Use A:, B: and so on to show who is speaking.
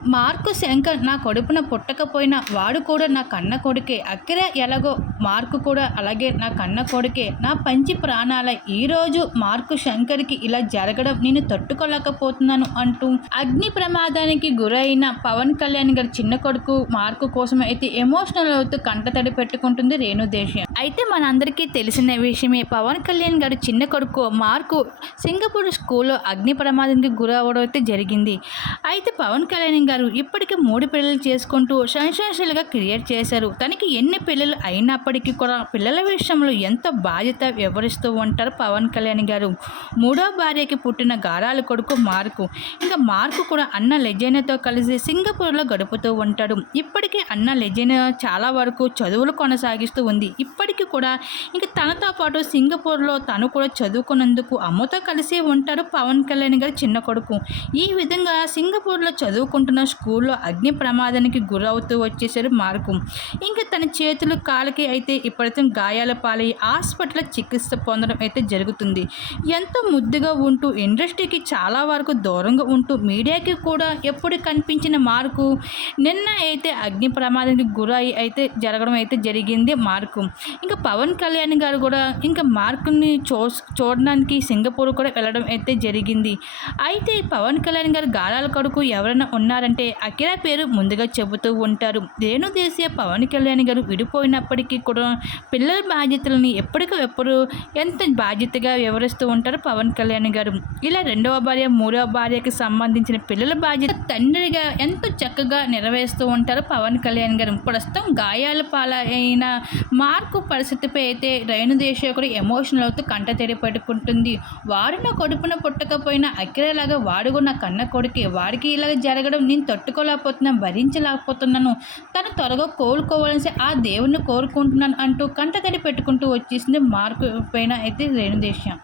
A: Mark Shankar నా కడుపున పుట్టకపోయినా వాడు కూడా నా కన్న కొడుకే. అక్కరే ఎలాగో మార్కు కూడా అలాగే నా కన్న కొడుకే. నా పంచి ప్రాణాల ఈరోజు మార్కు శంకర్కి ఇలా జరగడం నేను తట్టుకోలేకపోతున్నాను అంటూ అగ్ని ప్రమాదానికి గురైన పవన్ కళ్యాణ్ గారి చిన్న కొడుకు మార్కు కోసం అయితే ఎమోషనల్ అవుతూ కంటతడి పెట్టుకుంటుంది రేణుదేశం అయితే మనందరికీ తెలిసిన విషయమే పవన్ కళ్యాణ్ గారి చిన్న కొడుకు మార్కు సింగపూర్ స్కూల్లో అగ్ని ప్రమాదానికి గురవడం అయితే జరిగింది. అయితే పవన్ కళ్యాణ్ గారు ఇప్పటికే మూడు పిల్లలు చేసుకుంటూ సెన్సేషన్గా క్రియేట్ చేశారు. తనకి ఎన్ని పిల్లలు అయినప్పటికీ కూడా పిల్లల విషయంలో ఎంత బాధ్యత వివరిస్తూ ఉంటారు పవన్ కళ్యాణ్ గారు. మూడో భార్యకి పుట్టిన గారాల కొడుకు మార్కు. ఇంకా మార్కు కూడా అన్న లెజైనతో కలిసి సింగపూర్లో గడుపుతూ ఉంటాడు. ఇప్పటికే అన్న లెజైన చాలా వరకు చదువులు కొనసాగిస్తూ ఉంది. ఇప్పటికీ కూడా ఇంకా తనతో పాటు సింగపూర్లో తను కూడా చదువుకున్నందుకు అమ్మతో కలిసి ఉంటారు పవన్ కళ్యాణ్ గారు చిన్న కొడుకు. ఈ విధంగా సింగపూర్లో చదువుకుంటున్న స్కూల్లో అగ్ని ప్రమాదానికి గురవుతూ వచ్చేసారు మార్కు. ఇంకా తన చేతులు కాళ్ళకి అయితే ఇప్పటితో గాయాల పాలయ్యి హాస్పిటల్లో చికిత్స పొందడం అయితే జరుగుతుంది. ఎంతో ముద్దుగా ఉంటూ ఇండస్ట్రీకి చాలా వరకు దూరంగా ఉంటూ మీడియాకి కూడా ఎప్పుడు కనిపించిన మార్కు? నిన్న అయితే అగ్ని ప్రమాదానికి గురై అయితే జరగడం అయితే జరిగింది మార్కు. ఇంకా పవన్ కళ్యాణ్ గారు కూడా ఇంకా మార్కుని చూ చూడడానికి సింగపూర్ కూడా వెళ్ళడం అయితే జరిగింది. అయితే పవన్ కళ్యాణ్ గారు గాలాల కొడుకు ఎవరైనా అంటే అఖిల పేరు ముందుగా చెబుతూ ఉంటారు. రేణు దేశీయ పవన్ కళ్యాణ్ గారు విడిపోయినప్పటికీ కూడా పిల్లల బాధ్యతలని ఎప్పటికప్పుడు ఎంత బాధ్యతగా వివరిస్తూ ఉంటారు పవన్ కళ్యాణ్ గారు. ఇలా రెండవ భార్య మూడవ భార్యకి సంబంధించిన పిల్లల బాధ్యత తండ్రిగా ఎంతో చక్కగా నెరవేరుస్తూ ఉంటారు పవన్ కళ్యాణ్ గారు. ప్రస్తుతం గాయాల పాలైన మార్కు పరిస్థితిపై అయితే రేణు దేశీయ కూడా ఎమోషనల్ అవుతూ కంట తెరి పెట్టుకుంటుంది వాడు నా కొడుకున పుట్టకపోయినా అక్కిరేలాగా వాడుకున్న కన్న కొడుకే వాడికి ఇలాగ జరగడం నేను తట్టుకోలేకపోతున్నాను భరించలేకపోతున్నాను. తను త్వరగా కోలుకోవాలని ఆ దేవుణ్ణి కోరుకుంటున్నాను అంటూ కంటతడి పెట్టుకుంటూ వచ్చేసింది మార్కు పైన అయితే రేణుదేశం